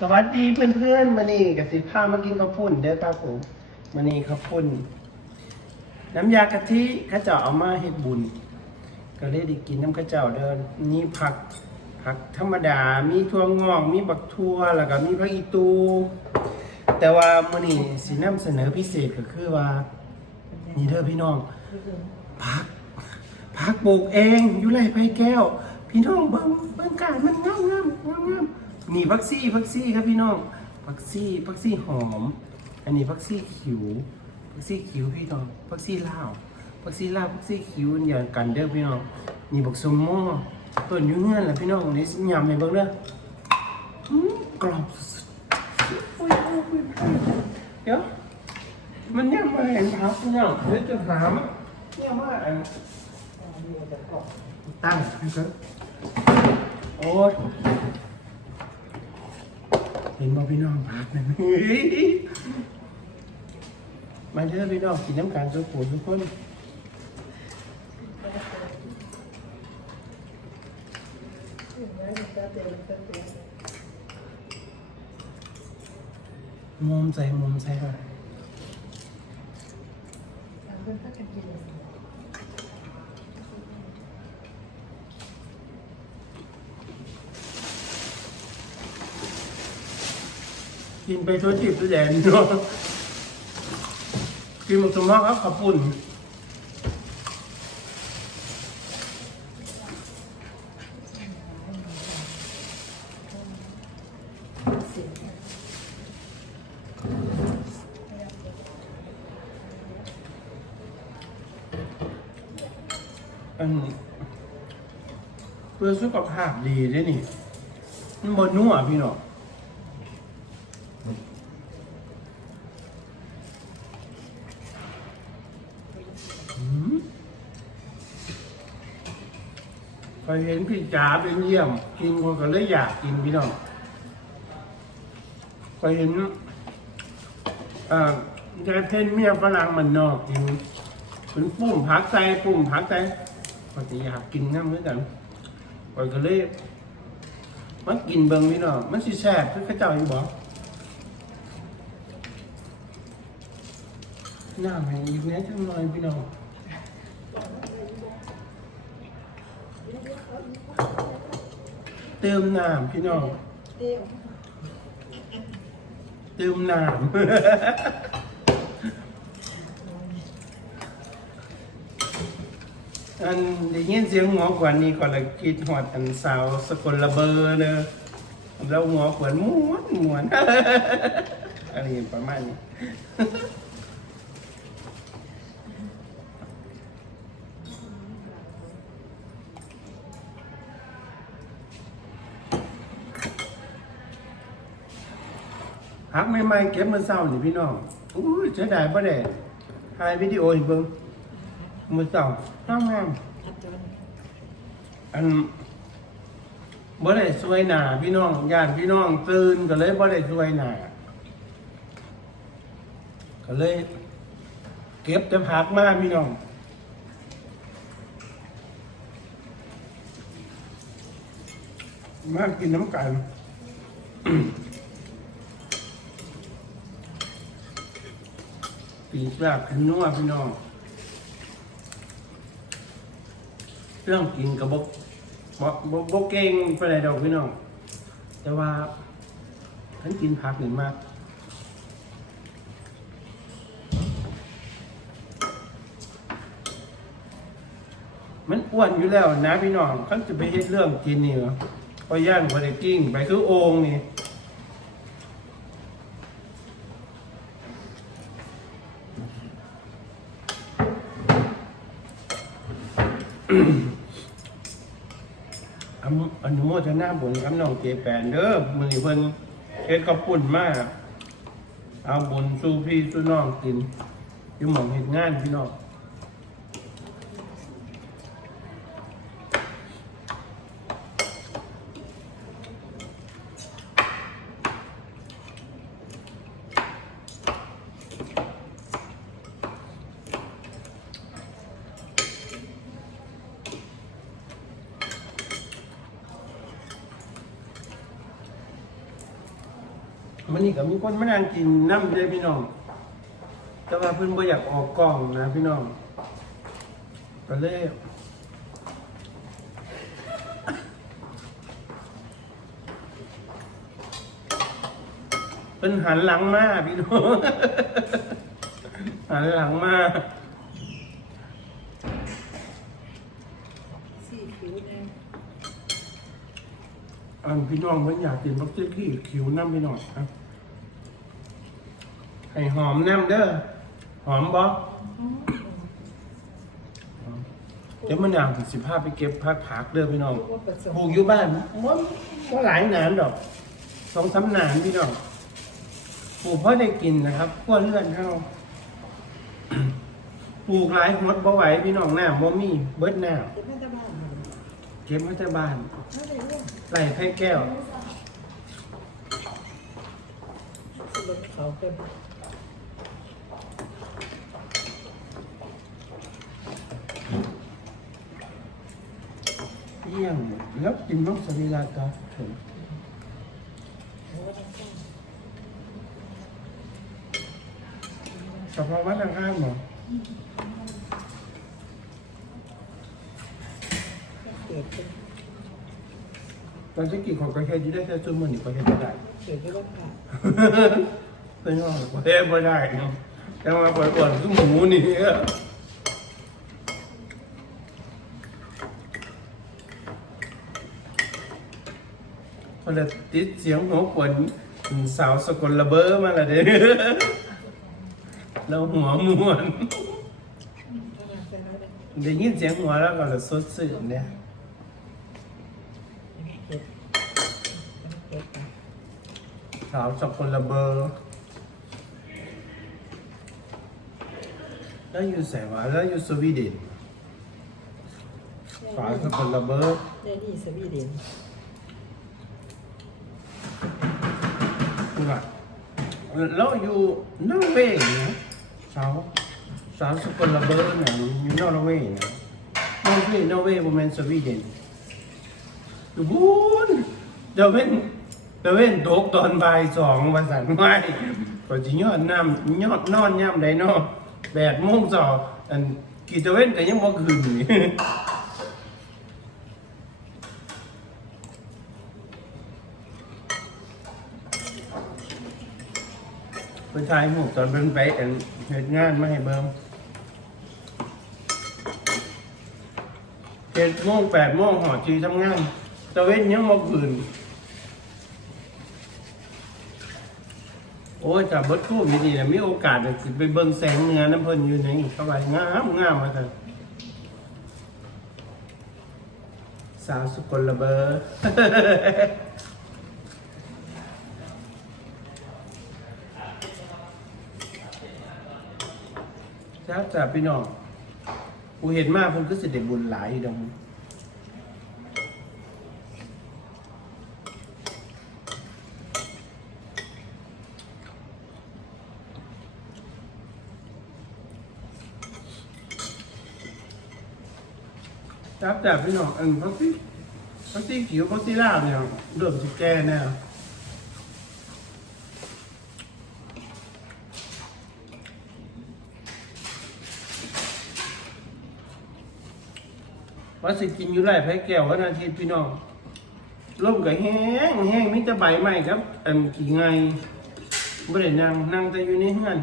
สวัสดีเพื่อนๆมานี่กับสิพามากินข้าวปุ้นเด้อครับผมมานี่ข้าวปุ้น น้ำยากะทิข้าเจ้าเอามาเฮ็ดบุญ ก็เลยได้กินน้ำข้าเจ้าเดินนี่ผักผักธรรมดา มีถั่วงอก มีบักทั่ว แล้วก็มีผักอีตู แต่ว่ามื้อนี้สินำเสนอพิเศษก็คือว่า นี่เด้อพี่น้องผักผักปลูกเองอยู่ไรไผแก้ว พี่น้องเบิ่งเบิ่งกาดมันงามงามงามงาม นี่ผักซี่ผักซี่ครับพี่น้องผักซี่ผักซี่หอม อันนี้ผักซี่ขิวผักซี่ขิวพี่น้องผักซี่ลาวผักซี่ลาวผักซี่ขิวอย่างกันเด้อพี่น้องนี่บักสมโม่ต้นยุ่เงื่อนแหละพี่น้องนี่ยำให้เบิ่งเด้อกรอบสุดโอ้ยโอ้ยโอ้ยเดี๋ยวมันยังมาเห็นผักพี่น้องเดี๋ยวจะถามเนี่ยว่าอันตั้งนะครับโอ้ เห็นบ่พี่น้องพักนะมาเด้อพี่น้องกินน้ำกันสุขุทุกคนมุมใส่มุมใส่ค่ะ กินไปทั่วทิพย์ทั่วแดนเนาะกินหมดสมมติครับขอบคุณอันนี้เพื่อสุขภาพดีด้วยนี่มันบนนัวพี่เน้อง เคยเห็นพี่จ๋าเป็นเยี่ยม กินคนก็เลยอยากกินพี่น้องเคยเห็นอ่ายายเพ่นเมียฝรั่งมันนอกกินเป็นปุ่มผักใจปุ่มผักใจปกติอยากกินน้ำเหมือนกันปอยก็เลยมันกินเบิ่งนี่เนาะมันสิแซ่บคือข้าเจ้าอยู่บ่น้ำให้อีกแน่จังหน่อยพี่น้อง เติมน้ำพี่น้องเติมน้ำ อันได้ยินเสียงหมอขวัญนี่ก่อนละคิดหอดอันสาวสกลระเบอร์เนอะแล้วหมอขวัญม้วนม้วนอันนี้ประมาณนี้ พักใหม่ๆเก็บมือเศร้านี่พี่น้องอู้ยเสียดายป่ะเด็ถ่ายวิดีโอให้เบิ่งมือเศร้างามอันบ่ได้สวยหนาพี่น้องญาติพี่น้องตื่นก็เลยบ่ได้สวยหนาก็เลย เก็บแต่พักมาพี่น้องมากินน้ำกัน ปีกลาบขึ้นนัวพี่น้องเรื่องกินกับบกบกบกบกเก่งไปไหนดอกพี่น้อง แต่ว่าฉันกินผักหนึ่งมากมันอ้วนอยู่แล้วนะพี่น้องเขาจะไปเฮ็ดเรื่องกินนี่เหรอพอย่างพอได้กิ้งไปคือโอ่งนี่ อนุอนุโมทนาบุญครับน้องเจแปนเด้อมือเพิ่นเฮ็ดกระปุ่นมาก เอาบุญสู้พี่สู้น้องกินยิ่หมองเห็ดงานพี่น้อง นี่ก็มีคนมานั่งกินน้ำเลยพี่น้อง แต่ว่าเพิ่นบ่อยากออกกล้องนะพี่น้องก็เลยเพิ่นหันหลังมาพี่น้องหันหลังมาสีผิวแน่อันพี่น้องเพิ่นอยากกินบักเจ๊กี้คิวน้ำพี่น้องครับ ให้หอมน้ำเด้อหอมบ่เดี๋ยวมันยากสิพาไปเก็บผักผักเด้อพี่น้องปลูกอยู่บ้านว่าว่าหลายหนานดอกสองสามหนานพี่น้องปลูกเพราะได้กินนะครับพวเลื่อนเท่าปลูกหลายหดบ่ไหวพี่น้องหน้าบ่มีเบิดหน้าจะไม่ได้บ้านเก็บมาแต่บ้านไม่ได้เรื่องไหลไผ่แก้วเขาเป็น เยี่ยมแล้วกินนกสวีรากาถึงหัวทั้งข้างเฉพาะวัดทางข้างเหรอเกิดเป็นตอนที่กี่ของกระเทียมอยู่ได้แค่ชั่วโมงนี่กระเทียมไม่ได้เกิดด้วยว่าขาดเป็นว่าประเทศไม่ได้เนาะแต่ว่าปล่อยก่อนคือหมูนี่ อะพอละติดเสียงหัวขวนสาวสกลระเบ้อมาละเด้แล้วหัวม่วนถ้ามาเป็นแล้วเนี่ยได้ยินเสียงหัวแล้วก็เลยสดสื่นเนี่ยเกิดเกิดสาวสกลระเบ้อแล้วอยู่แสวะแล้วอยู่สวีเดนสาวสกลระเบ้อได้ดีสวีเดน คือแบบ แล้วอยู่นอร์เวย์นะสาวสาวสกลระเบ้อเนี่ยอยู่นอร์เวย์นะนอร์เวย์นอร์เวย์บ่แม่นสวีเดนอยู่บุญเดวเว้นเดวเว้นตกตอนบ่ายสองวันสันไว้ก็สิยอดน้ำยอดนอนย่ำใดเนาะแปดโมงสองอันกี่ตะเว้นก็ยังบ่คืน ไปถ่ายหมูตอนเป็นไปเอ็นเหตุงานมาให้เบิ่งเจ็ดโมงแปดโมงหอจีทำงานตะเวนยังมาคืนโอ้ยจับเบิดคู่มีดีนะมีโอกาสจะขึ้นไปเบิ่งแสงเนื้อน้ำเพิ่นอยู่ในเข้าไปงามงามมาเถอะสาวสุกลระเบอ จ้าจ้าพี่น้องกูเห็นมากเพิ่นก็สิได้บุญหลายอยู่ดอกจ้าจ้าพี่น้องอันพักซี่พักซี่เขียวพักซี่ลาวเนี่ยเริ่มสิแก่แน่ ว่าสิกินอยู่ไรแพ้แก้ววันอาทิตย์พี่น้องลมก็แห้งแห้งมิจะใบไม้ครับอันกี่ไงบ่ได้นั่งนั่งแต่อยู่ในเฮือน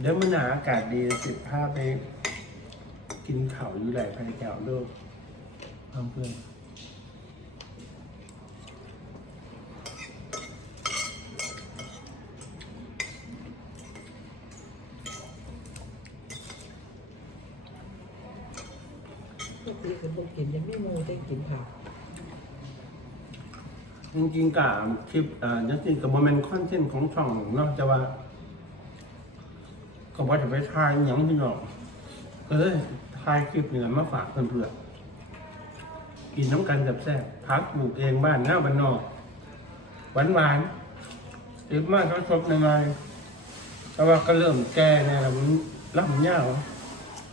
เดี๋ยวมันหนาอากาศดีสิพาไป กินเข้าอยู่ไรแพ้แก้วด้วยเพื่อน ติคือพวกกินยังไม่มูได้กินผักจริงๆกับคลิปอ่าจริงๆกับโมเมนต์คอนเทนต์ของช่องเนอกจากว่า ก็ว่าจะไปถ่ายหย่างพี่น้องก็เลยถ่ายคลิปนี่แหละมาฝากเพื่อนๆกินน้ำกันแซ่บพักปลูกเองบ้านหน้าบ้านนอกหวานหวานๆเด็ดมากเขาชมในไงแต่ว่าก็เริ่มแก่เนี่ยละมันรับมันยาก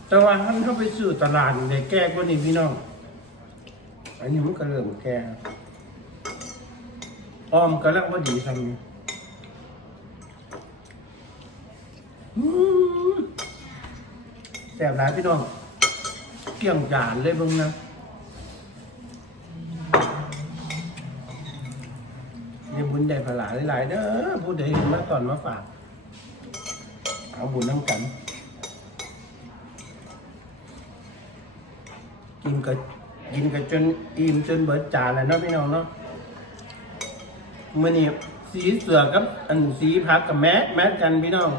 แต่ว่าท่านเข้าไปสู่ตลาดเด็กแก่กว่านี้พี่น้อง อันนี้มันก็เริ่มแก่ออมก็ลังว่าดีทำนี่แซ่บหลายพี่น้อง เกี่ยงจานเลยเบิ่งนะเนี่ยบุญได้ผลาหลายๆเด้อผู้ใดเห็นมาตอนมาฝาก เอาบุญน้ำกัน กินก็กินก็จนอิ่มจนเบิดจานแล้วเนาะพี่น้องเนาะมื่อนี้สีเสือกับ อันสีพักกับแมสแมสกันพี่น้อง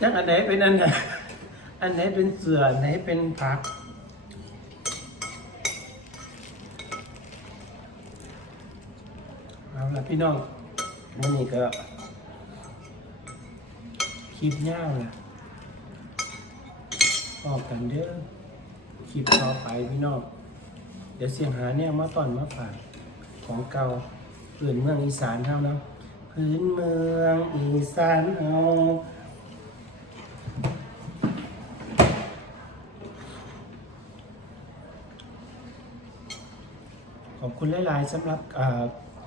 จักอันไหนเป็นอันไหนอันไหนเป็นเสืออันไหนเป็นพักเอาละพี่น้องมื่อนี้ก็คลิปยาวละ ออกกันเด้อคลิปต่อไปพี่น้องเดี๋ยวเสียงหาเนี่ยมาตอนมาฝากของเก่าพื้นเมืองอีสานเท่านะพื้นเมืองอีสานเฮาขอบคุณหลาย ๆสำหรับ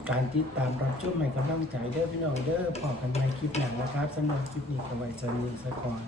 การติดตามรับชมใหม่กำลังใจเด้อพี่น้องเด้อพอกันใหม่คลิปหนังนะครับสำหรับคลิปนี้ก็ไว้จะมีสักก่อน